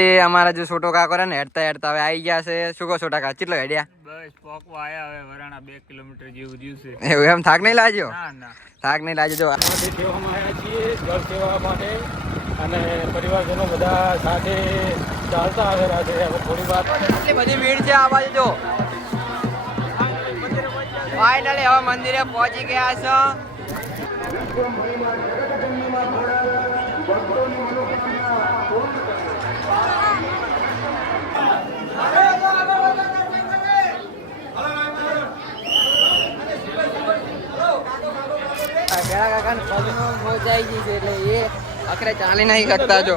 અમારા જે છોટો કાકો ને હેડતા હેડતા હવે આવી ગયા છે. શું કહો છોટા કાકા કેટલો હેડ્યા? બસ પોકો આયા હવે વરાણા બે કિલોમીટર જેવું દિવસે એવું એમ? થાક નહીં લાગ્યો? ના ના. થાક નહીં લાગ્યો? જો આવ્યા છીએ ઘર સેવા માટે. અને પરિવારજનો બધા સાથે ચાલતા આવે છે. હવે થોડી વાર કેટલી બધી ભીડ છે આ બાજુ જો. ફાઇનલી હવે મંદિરે પહોંચી ગયા છો. પેલા કાકા ને પગનો મોજાઈ ગઈ છે એટલે એ આખરે ચાલી નહીં શકતા જો.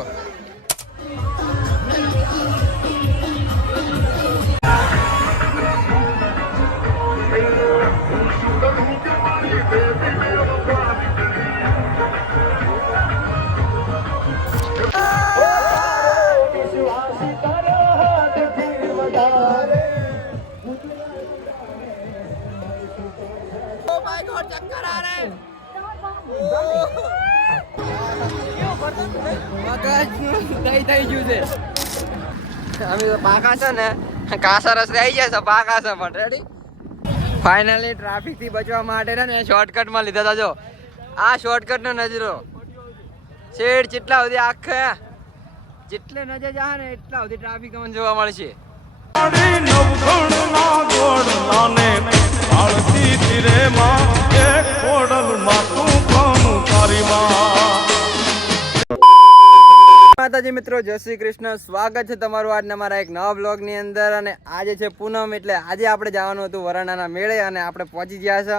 કાસા રસ્તે આવી છે, પાકા છે, પણ રેડી ફાઇનલી ટ્રાફિકથી બચવા માટે ને શોર્ટકટમાં લીધા હતા, જો. આ શોર્ટકટ નો નજરો. શેડ જેટલા સુધી આખે, જેટલે નજર જાય ને એટલા સુધી ટ્રાફિક અમને જોવા મળશે. માતાજી મિત્રો, જય શ્રી કૃષ્ણ. સ્વાગત છે તમારું આજના મારા એક નવા બ્લોગની અંદર. અને આજે છે પૂનમ, એટલે આજે આપણે જવાનું હતું વરાણાના મેળે અને આપણે પહોંચી ગયા છે.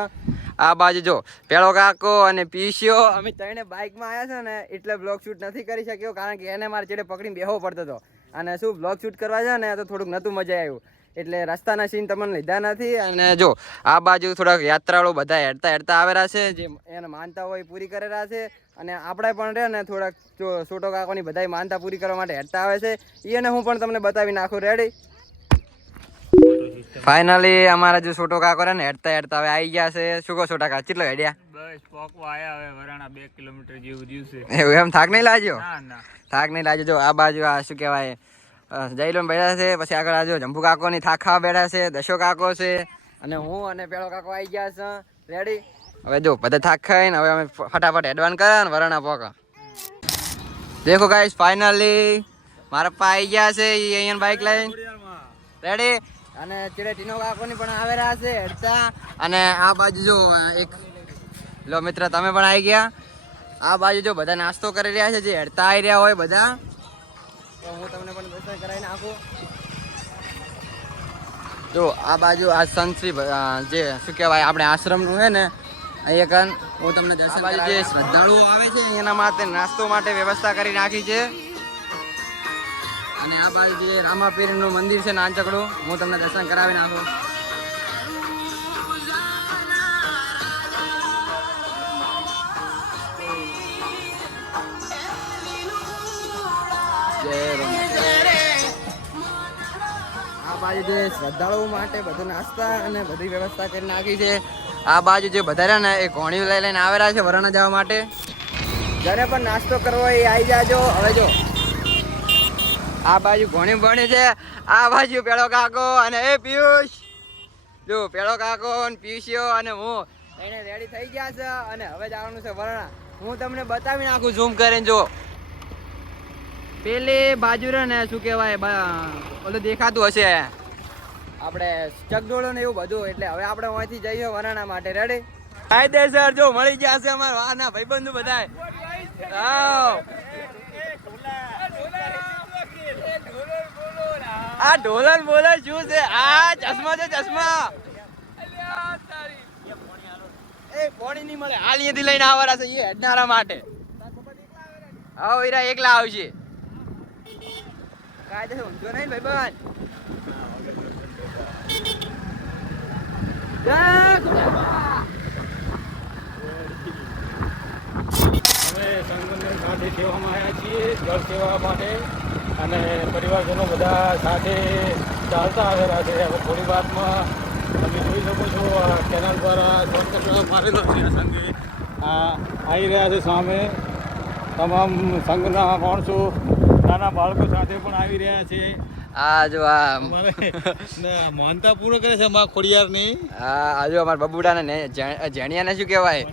આ બાજુ જો, પેલો કાકો અને પીસ્યો. અમે ત્રણે બાઇકમાં આવ્યા છે ને, એટલે બ્લોગ શૂટ નથી કરી શક્યો, કારણ કે એને મારે ચેડે પકડીને બેહવો પડતો હતો. અને શું બ્લોગ શૂટ કરવા છે ને, તો થોડુંક નહોતું મજા આવ્યું. એટલે રસ્તાના સીન તમને લીધા નથી અને જો આ બાજુ થોડાક યાત્રાળુ બધા હેડતા હેડતા આવેલા છે જે એને માનતા હોય પૂરી કરેલા છે અને આપણે પણ રહે ને થોડાક છોટો કાકોની બધાય માનતા પૂરી કરવા માટે હેડતા આવે છે. એને હું પણ તમને બતાવી નાખું રેડી ફાઇનલી અમારા જે છોટો કાકો રહે ને હેડતા હેડતા હવે આવી ગયા છે. શું કહો છોટા કાકા કેટલો હેડ્યા? બસ પોકવા આયા વરાણા બે કિલોમીટર એવું એમ થાક નહીં લાગ્યો? થાક નહીં લાગ્યો. જો આ બાજુ આ શું કહેવાય જયલોન બેઠા છે, પછી આગળ આજો જંબુ કાકોની થાક ખાવા બેઠા છે, દશો કાકો છે, અને હું અને પેલો કાકો આવી ગયા છે. રેડી હવે જો, બધા થાક ખાઈને હવે અમે ફટાફટ એડવાન્સ કરે ને વરાણા પોકા. દેખો ગાઈસ ફાઇનલી મારા પપ્પા આવી ગયા છે એ અહીંયા બાઇક લઈને. રેડી અને ચીડે ટીનો કાકોની પણ આવે રહ્યા છે, હેડતા. અને આ બાજુ જો એક લો મિત્ર, તમે પણ આવી ગયા. આ બાજુ જો બધા નાસ્તો કરી રહ્યા છે, જે હેડતા આવી રહ્યા હોય બધા. તો હું તમને પણ દર્શન કરાવીને આપું જો આ બાજુ આ સંતશ્રી જે શું કહેવાય આપણે આશ્રમનું છે ને અહીંયા કાન હું તમને દર્શન બાજુ જે શ્રદ્ધાળુઓ આવે છે એના માટે નાસ્તો માટે વ્યવસ્થા કરી નાખી છે. અને આ બાજુ જે રામાપીરનું મંદિર છે નાનચકડું હું તમને દર્શન કરાવી નાખું આ બાજુ જે શ્રદ્ધાળુઓ માટે બધું નાસ્તા અને બધી વ્યવસ્થા કરી નાખી છે. આ બાજુ જે બધા ને, એ ઘોણી લઈ લઈને આવેલા છે વરણા જવા માટે. જ્યારે પણ નાસ્તો કરવો એ આવી જાજો. હવે જો. આ બાજુ ઘોણી ભણી છે. આ બાજુ પેલો કાકો અને એ પિયુષ. જો, પેલો કાકો અને પિયુષિયો અને હું. એને રેડી થઈ ગયા છે અને હવે જવાનું છે વરણા. હું તમને બતાવી નાખું ઝૂમ કરીને જો. પેલી બાજુ રે ને, શું કહેવાય, બ- ઓલું દેખાતું હશે. આપણે ચકડોળો ને એવું બધું, એટલે હવે આપણે અહીંથી જઈએ વરાણા માટે. રેડી કાયદેસર જો મળી ગયા છે અમારા વાના ભાઈબંધુ બધાય. આ ઢોલન બોલર શું છે? આ ચશ્મા છે, ચશ્મા. એ પોણી નહીં મળે. હાલ અહીંયાથી લઈને આવવાના છે એ હેડનારા માટે. હા ઈરા એકલા આવશે કાયદે ઊંધો નહીં ભાઈ અમે સંગઠન સાથે સેવામાં આવ્યા છીએ ઘર સેવા માટે અને પરિવારજનો બધા સાથે ચાલતા આવેલા છે હવે થોડી વાતમાં તમે જોઈ શકો છો કેનાલ દ્વારા શોર્ટકટ મારેલો છે આવી રહ્યા છે સામે. તમામ સંઘના માણસો નાના બાળકો સાથે પણ આવી રહ્યા છે. આ જો આ અમારે પૂરો કરે છે માં ખોડિયારની. આ આ જો અમારા બબુડાને ને શું કહેવાય?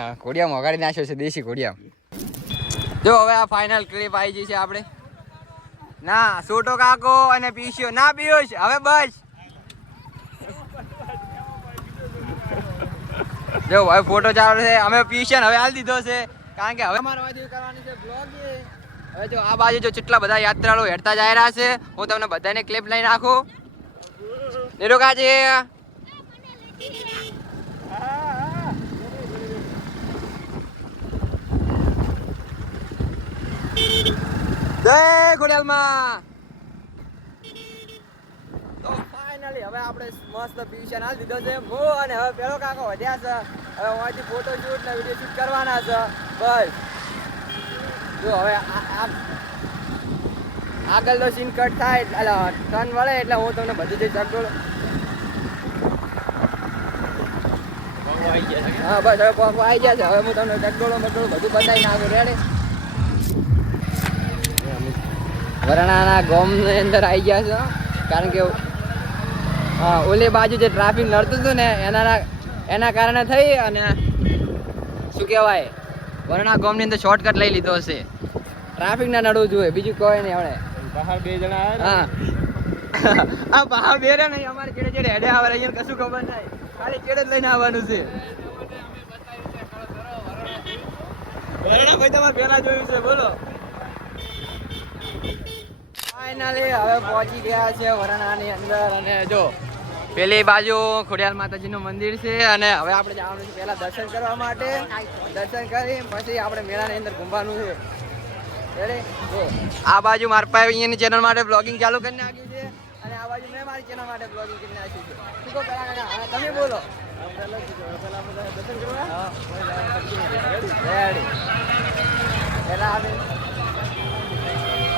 આ મોગાડી નાખ્યો છે દેશી ઘોડિયા જો હવે આ ફાઇનલ ક્લિપ આવી ગઈ છે આપણે. ના સોટો કાકો અને પીસ્યો. ના પિયુષ હવે બસ. જો હવે ફોટો ચાલુ છે. અમે પીશન હવે હાલ દીધો છે. કારણ કે હવે અમારે કરવાની છે બ્લોગ હવે જો આ બાજુ જો કેટલા બધા યાત્રાળુ હેડતા જઈ રહ્યા છે, હું તમને બધાને ક્લિપ લઈ નાખું નિરોગાજી જય ખોડિયાલમાં. તો ફાઇનલી હવે આપણે મસ્ત પીશન હાલ દીધો છે. મો અને હવે પેલો કાકો વધ્યા છે. હવે અહીંથી ફોટો શૂટ ને વીડિયો શૂટ કરવાના છે. બસ. જો હવે આ- આગળનો સીન કટ થાય એટલે ટર્ન વળે એટલે હું તમને બધું જે ચકડોળ હા, બસ, હવે પગ આવી ગયા છે. હવે હું તમને ચકડોળો બકડોળો બધું બતાવી નાખું રેડી વરણાના ગોમની અંદર આવી ગયા છે કારણ કે ઓલી બાજુ જે ટ્રાફિક નડતું હતું ને એના એના કારણે થઈ અને શું કહેવાય? વરણા ગોમની અંદર શોર્ટકટ લઈ લીધો હશે. ટ્રાફિક ના નડવું જોઈએ બીજું કોઈ નહીં હવે. બહાર બે જણા હા. આ બહાર બેરે નહીં અમારે ચેડે ચેડે હેડે આવે અહીંયા કશું ખબર નહીં. ખાલી ચેડે જ લઈને આવવાનું છે. વરણા ભાઈ તમારે પહેલા જોયું છે બોલો. ફાઇનલી હવે પહોંચી ગયા છે વરણાની અંદર અને જો પેલી બાજુ ખોડિયાર માતાજીનું મંદિર છે અને હવે આપણે જવાનું છે પહેલાં દર્શન કરવા માટે. દર્શન કરી પછી આપણે મેળાની અંદર ઘૂમવાનું છે. આ બાજુ મારા પાસે અહીંયાની ચેનલ માટે બ્લોગિંગ ચાલુ કરી નાખ્યું છે અને આ બાજુ મેં મારી ચેનલ માટે બ્લોગિંગ કરી નાખ્યું છે. પેલા? તમે બોલો? પહેલા આપણે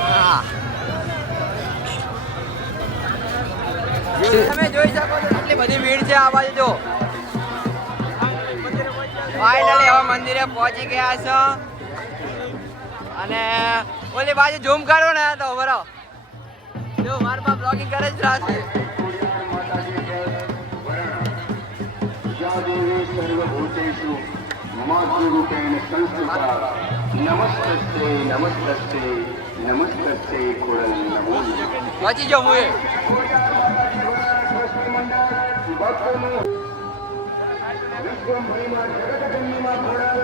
હા. તમે જોઈ શકો છો આટલી બધી ભીડ છે આ બાજુ જો. ફાઇનલી હવે મંદિરે પહોંચી ગયા છો. અને ઓલી બાજુ ઝૂમ કરો ને તો બરો જો મારા બાપ બ્લોગિંગ કરે જ રહેશે નમસ્તે નમસ્તે નમસ્તે નમસ્તે પછી જો હું ગામના ભક્તોનું વિશ્વભરીમાં જગતજન્મીમાં ભણાવ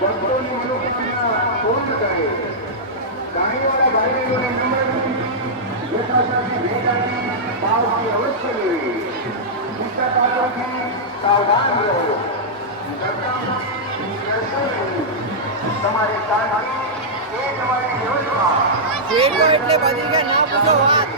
ભક્તોની મનોકામના પૂર્ણ કરે દાણીવાળા ભાઈઓને નમ્ર યથાશાથી ભેટાથી ભાવથી અવશ્ય લેવી એ તમારી વ્યવસ્થા એટલે બદલી ના પૂછો વાત.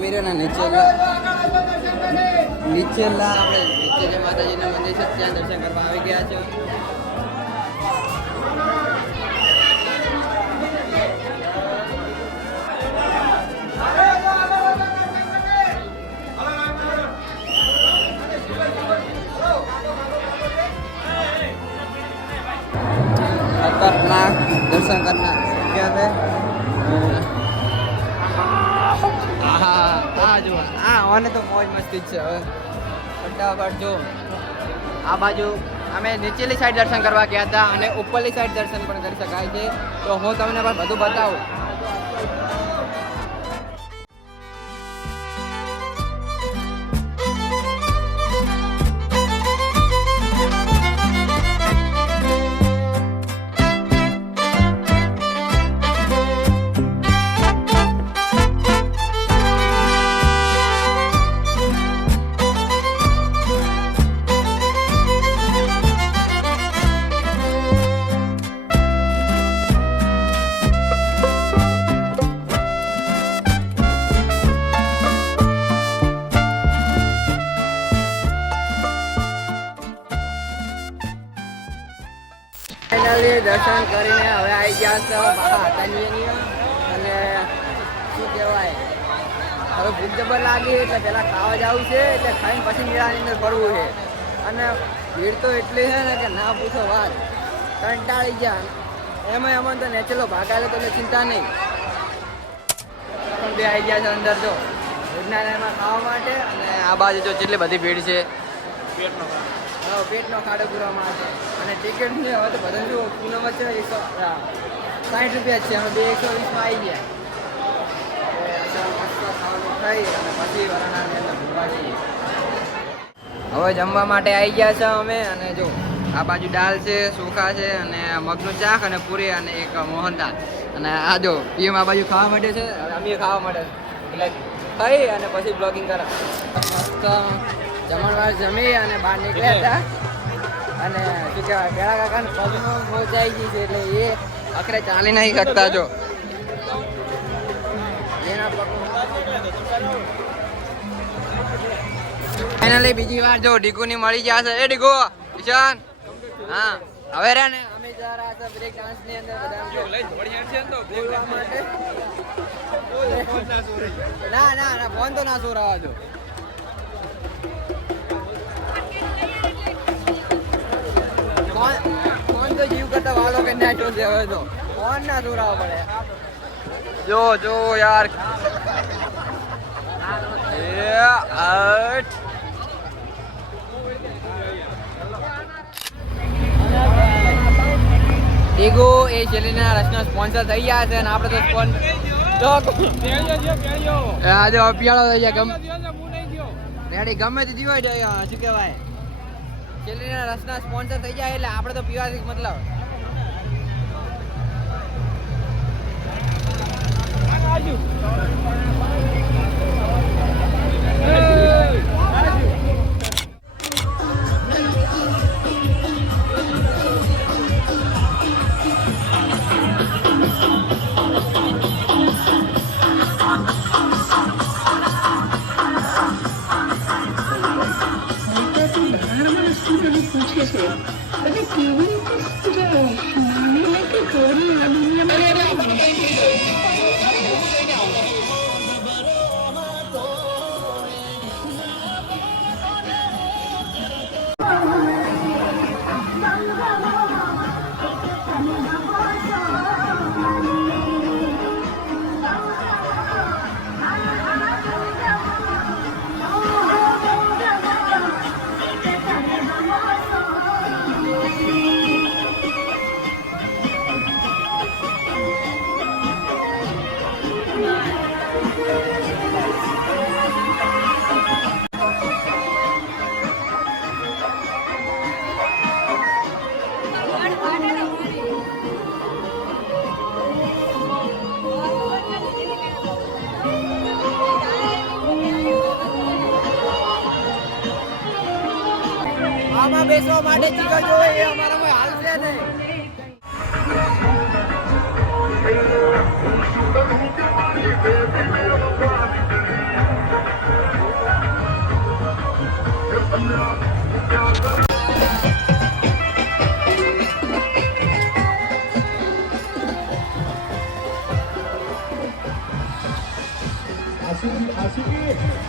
બહુ હોય એટલે નીચે નીચેલા આપણે નીચે માતાજીના મંદિર છે, ત્યાં દર્શન કરવા આવી ગયા છે. ખતરનાક દર્શન કરનાર ક્યાં છે? આહા હા ઓને તો મોજ મસ્તી જ છે હવે. ફટાફટ જો. આ બાજુ અમે નીચેલી સાઈડ દર્શન કરવા ગયા હતા અને ઉપરલી સાઈડ દર્શન પણ કરી શકાય છે. તો હું તમને પણ બધું બતાવું. દર્શન કરીને હવે આવી ગયા છે અને શું કહેવાય? હવે ભૂખ જબર લાગી એટલે પહેલાં ખાવા જવું છે, એટલે ખાઈને પછી મેળાની અંદર ફરવું છે. અને ભીડ તો એટલી છે ને કે ના પૂછો વાત. કંટાળી ગયા. એમાં એમાં તો નેચરલો ભાગ તો ચિંતા નહીં. પણ બે આવી ગયા છે અંદર જો ભોજનાલયમાં ખાવા માટે, અને આ બાજુ જો જેટલી બધી ભીડ છે. પેટનો ખાડો આવે છે. અને ટિકિટ છે હવે તો બધા જો પૂનમ છે એકસો સાઠ રૂપિયા છે. અમે બે એકસો વીસમાં આવી ગયા. હવે હવે જમવા માટે આવી ગયા છે અમે અને જો, આ બાજુ દાલ છે ચોખા છે અને મગનું ચાક અને પૂરી અને એક મોહનદાલ અને આ જો, પીએમ આ બાજુ ખાવા માટે છે અમે ખાવા માટે એટલે ખાઈ અને પછી બ્લોગિંગ કરા જમણવાર જમી અને બહાર નીકળ્યા હતા. અને શું કહેવાય પેલા કાકાને મોજ આવી ગઈ છે એટલે એ આખરે ચાલી નહીં શકતા જો. એના ફાઇનલી બીજી વાર જો ડીકુની મળી ગયા છે. એ ડીકુ ઈશાન. હા હવે રે ને અમે જા રહ્યા છે બ્રેક ડાન્સની અંદર બધા બોલવા માટે. ના ના ના ફોન તો ના સોરાવા દો. ફોન તો જીવ કરતા વાલો કે નેટો છે હવે તો. ફોન ના દોરાવા પડે. જો જો યાર. એ આઠ. એ શેલીના રસનો સ્પોન્સર થઈ ગયા છે અને આપણે તો સ્પોન જો આ જો પિયાળો થઈ ગયા ગમ રેડી ગમે તે જીવાય શું કહેવાય? શેલીના રસના સ્પોન્સર થઈ જાય એટલે આપણે તો પીવાથી મતલબ. માતાજી સ્ટુડન્ટ પૂછે છે અને કેવી રીતે જાય મને આમાં બેસવા માટે ચીકર જોવે એ અમારામાં હાલશે નહીં Así, así que...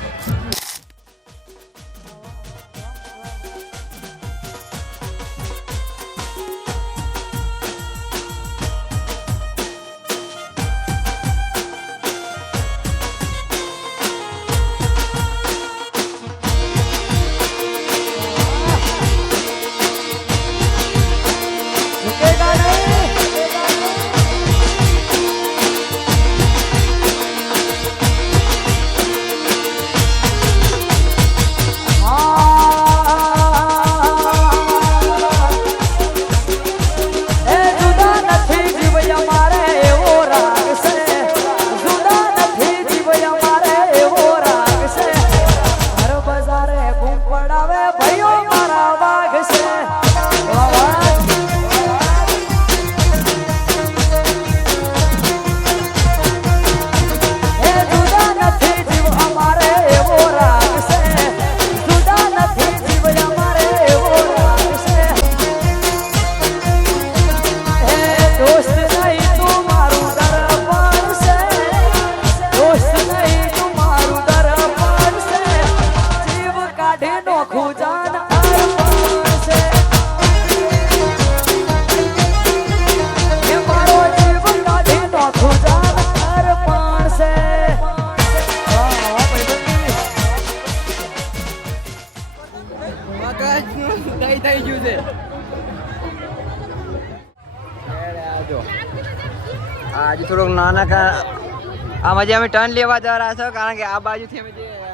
આમાં જે અમે ટર્ન લેવા જવા રહ્યા છો કારણ કે આ બાજુથી અમે જે અ,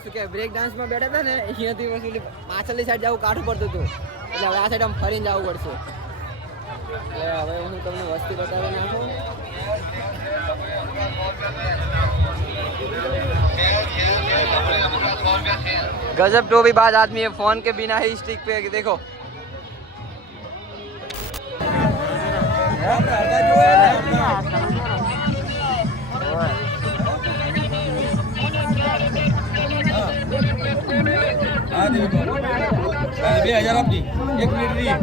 શું કે બ્રેક ડાન્સમાં બેઠા હતા ને અહીંયાથી પછી ઓલી પાછળની સાઈડ જવું કાઢવું પડતું હતું એટલે હવે આ સાઈડ આમ ફરીને જવું પડશે એટલે હવે હું તમને વસ્તી બતાવી નાખું गजब तो भी बात आदमी है फोन के बिना ही स्टिक पे देखो બે હજાર આપજી. એક મિનિટ રહી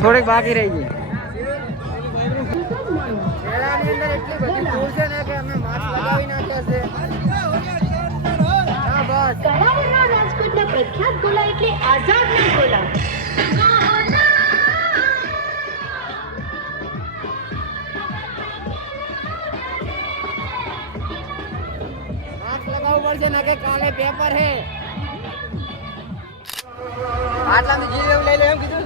થોડીક બાકી રહી ગઈ. આઝાદના ગોલા લગાવવું પડશે ને કે કાલે પેપર હે આટલામાં જીવ એવું લઈ લે એમ કીધું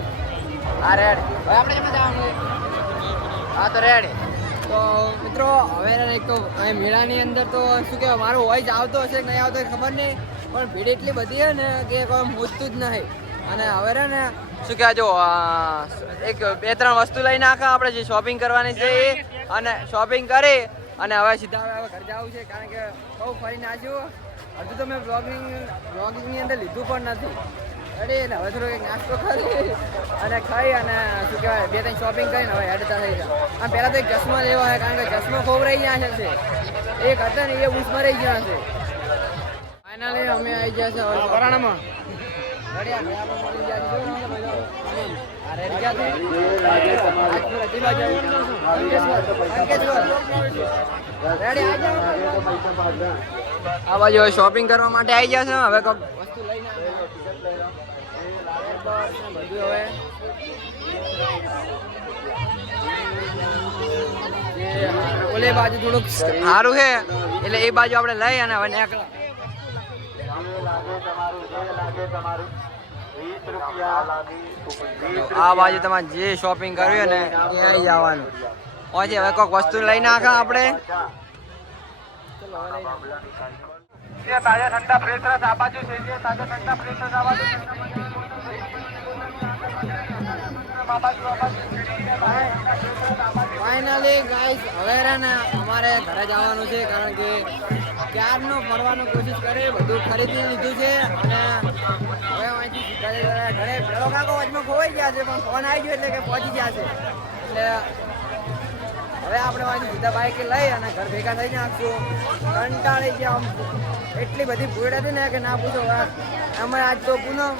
હા રેડ હવે આપણે હા તો રેડ તો મિત્રો હવે એક તો મેળાની અંદર તો શું કહેવાય મારો વોઇસ આવતો હશે કે નહીં આવતો ખબર નહીં પણ ભીડ એટલી બધી છે ને કે કોઈ મૂજતું જ નહીં. અને હવે રે ને, શું કહેવાય, જો એક, બે, ત્રણ વસ્તુ લઈ નાખા આપણે જે શોપિંગ કરવાની છે અને શોપિંગ કરી, અને હવે સીધા હવે ઘર જવું છે, કારણ કે બહુ ફરી નાખ્યું હજુ તો મેં બ્લોગિંગ બ્લોગિંગની અંદર લીધું પણ નથી. અરે એટલે હવે થોડો નાસ્તો કરી, અને ખાઈ, અને શું કહેવાય, બે, ત્રણ શોપિંગ કરીને હવે હેડતા થઈ ગયા. આમ પહેલાં તો એક ચશ્મા લેવા છે, કારણ કે ચશ્મા ખોવરાઈ ગયા છે. એક હતા ને એ બુસમાં રહી ગયા છે. ફાઇનલી અમે આવી ગયા છે હવે વરાણામાં. આ બાજુ શોપિંગ કરવા માટે આવી ગયા છે. હવે કોઈક વસ્તુ લઈને બધું હવે. ઓલે બાજુ થોડુંક સારું છે એટલે એ બાજુ આપણે લઈ અને હવે નીકળ્યા આ બાજુ તમારે જે શોપિંગ કરવી ને એ જવાનું પછી હવે કોઈક વસ્તુ લઈ નાખા આપણે. તાજા ઠંડા ફ્રેશ આ બાજુ છે જે તાજા ઠંડા ફ્રેશ આ બાજુ ફાઇનલી ગાઈસ હવે અમારે ઘરે જવાનું છે, કારણ કે ક્યારનો ફરવાનું કોશિશ કરી, બધું ખરીદી લીધું છે અને હવે અહીંથી સીધા ઘરે કાકો વચમાં ખોવાઈ ગયા છે, પણ ફોન આવી ગયો એટલે કે પહોંચી ગયા છે. એટલે હવે આપણે અહીંથી સીધા બાઈક લઈ અને ઘર ભેગા થઈ નાખશું કંટાળી ગયા આમ. એટલી બધી ભીડ હતી ને કે ના પૂછો અમે આજ તો પૂનમ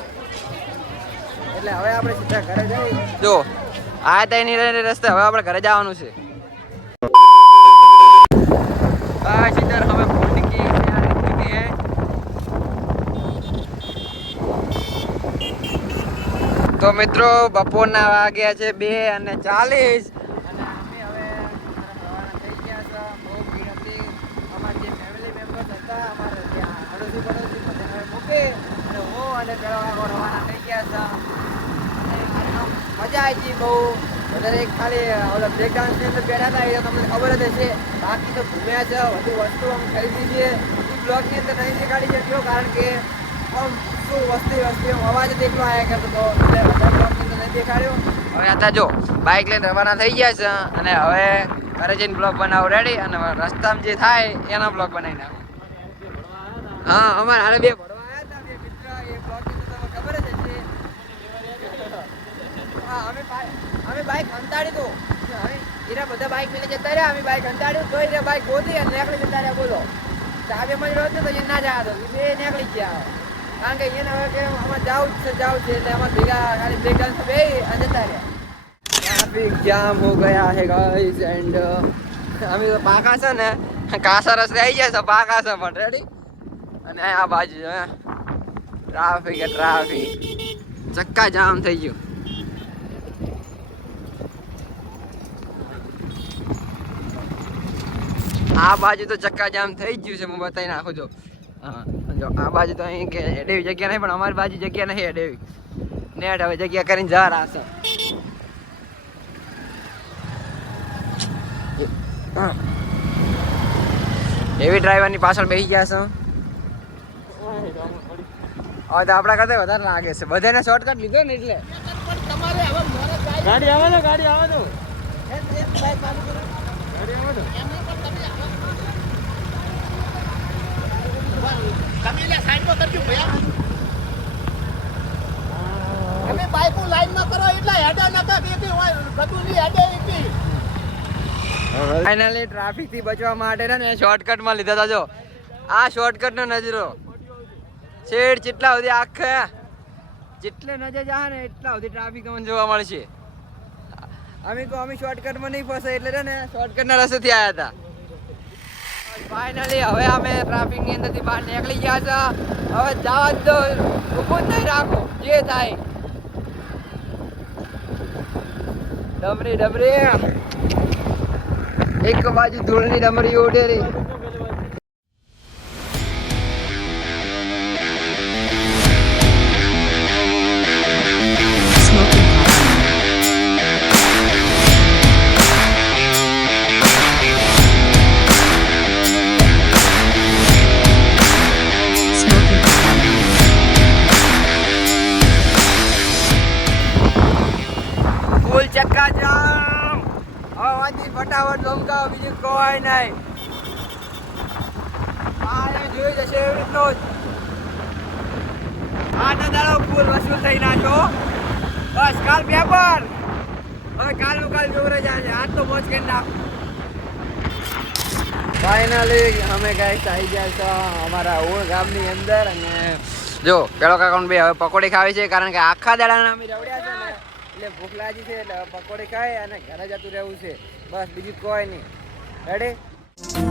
એટલે હવે આપણે સીધા ઘરે જવું જો, આ તઈની રસ્તે હવે આપણે ઘરે જવાનું છે. તો મિત્રો, બપોરના વાગ્યા છે બે અને ચાલીસ. અને અમે હવે રવાના થઈ ગયા છે બહુ ભીડ હતી. અમારા જે ફેમિલી મેમ્બર્સ હતા, અમારે ત્યાં અડોશી પડોશી બધાને મૂકી અને હું અને પેલો રવાના થઈ ગયા છે અને આજનો મજા આવી હતી બહુ વધારે ખાલી ઓલા બ્રેક ડાન્સની અંદર બેઠા હતા એ તમને ખબર જ હશે. બાકી તો ઘૂમ્યા છે વધુ વસ્તુ આમ ખરીદી છે. એ બ્લોગની અંદર નહીં નીકાળી શક્યો કારણ કે આમ શું વસ્તી વસ્તી આમ અવાજ જ એકલો આવ્યા કરતો હતો. એટલે વધારે બ્લોગની અંદર નહીં દેખાડ્યો. હવે આતા જો બાઇક લઈને રવાના થઈ ગયા છે અને હવે ઘરે જઈને બ્લોગ બનાવો રેડી અને રસ્તામાં જે થાય એનો બ્લોગ બનાવી નાખો. હા અમારે હારે બે ભણવા આવ્યા હતા બે મિત્ર એ બ્લોગની તો તમને ખબર જ હશે હા અમે બાઈક હંતાડી તો હવે એરા બધા બાઈક મેલે જતા રહ્યા, અમે બાઈક હંતાડ્યું તો એરા બાઈક ગોતી અને નીકળી જતા રહ્યા, બોલો. ચાબીમાં જ રહ્યો તો એ ના જવા દો. એ નીકળી ગયા. કારણ કે એને હવે કે અમે જાવું છે જાવું છે, એટલે અમારે ભેગા ખાલી ભેગા બે અને જતા રહ્યા. ટ્રાફિક જામ હો ગયા હે ગાઈસ એન્ડ અમે તો પાકા છે ને, કાસા રસ્તે આવી જાય છે, પાકા છે, પણ રેડી અને આ બાજુ ટ્રાફિક ટ્રાફિક ચક્કા જામ થઈ ગયું. આ બાજુ તો ચક્કા જામ થઈ જ ગયું છે હું બતાવી નાખું છું. હા જો આ બાજુ તો અહીં કે એડેવી જગ્યા નહીં પણ અમારી બાજુ જગ્યા નહીં એડેવી. નેટ હવે જગ્યા કરીને જા રાશે એવી ડ્રાઈવરની પાછળ બેસી ગયા છો? હવે તો આપણા કરતા વધારે લાગે છે. બધાને શોર્ટકટ લીધો ને એટલે. ગાડી આવે ને ગાડી આવે તો તમે બાઈકો લાઈનમાં કરો, એટલે હેડે નકા કે હોય ગતુલી હેડે એકી. ફાઇનલી ટ્રાફિકથી બચવા માટે ને શોર્ટકટમાં લીધા હતા જો. આ શોર્ટકટ નો નજરો. શેડ જેટલા સુધી આખે, જેટલે નજર જાય ને એટલા સુધી ટ્રાફિક અમને જોવા મળશે. અમે તો અમે શોર્ટકટમાં નહીં ફસે એટલે ને શોર્ટકટ ના રસ્તેથી આવ્યા હતા ફાઇનલી હવે અમે ટ્રાફિકની અંદરથી અંદર બહાર નીકળી ગયા છે. હવે જવા દો ઉભું નહીં રાખો, જે થાય. ડમરી ડમરી. એક બાજુ ધૂળની ડમરી ઉડે રહી. લમકાવો બીજું કોઈ નહીં. આ એ જોઈ જશે એવી રીતનો જ. આજનો દાડો ફૂલ વસૂલ થઈ નાખ્યો બસ, કાલ પેપર. હવે કાલનું કાલ જોરે જાય આજ તો મોજ કરી નાખ. ફાઇનલી અમે ગાઈસ આવી ગયા છો અમારા ઓળ ગામની અંદર અને જો, પેલો કાકાને બે હવે પકોડી ખાવી છે કારણ કે આખા દાડાના અમે રવડ્યા છે ને. એટલે ભૂખ લાગી છે, એટલે પકોડી ખાય અને ઘરે જતું રહેવું છે. બસ બીજું કોઈ નહીં. રેડી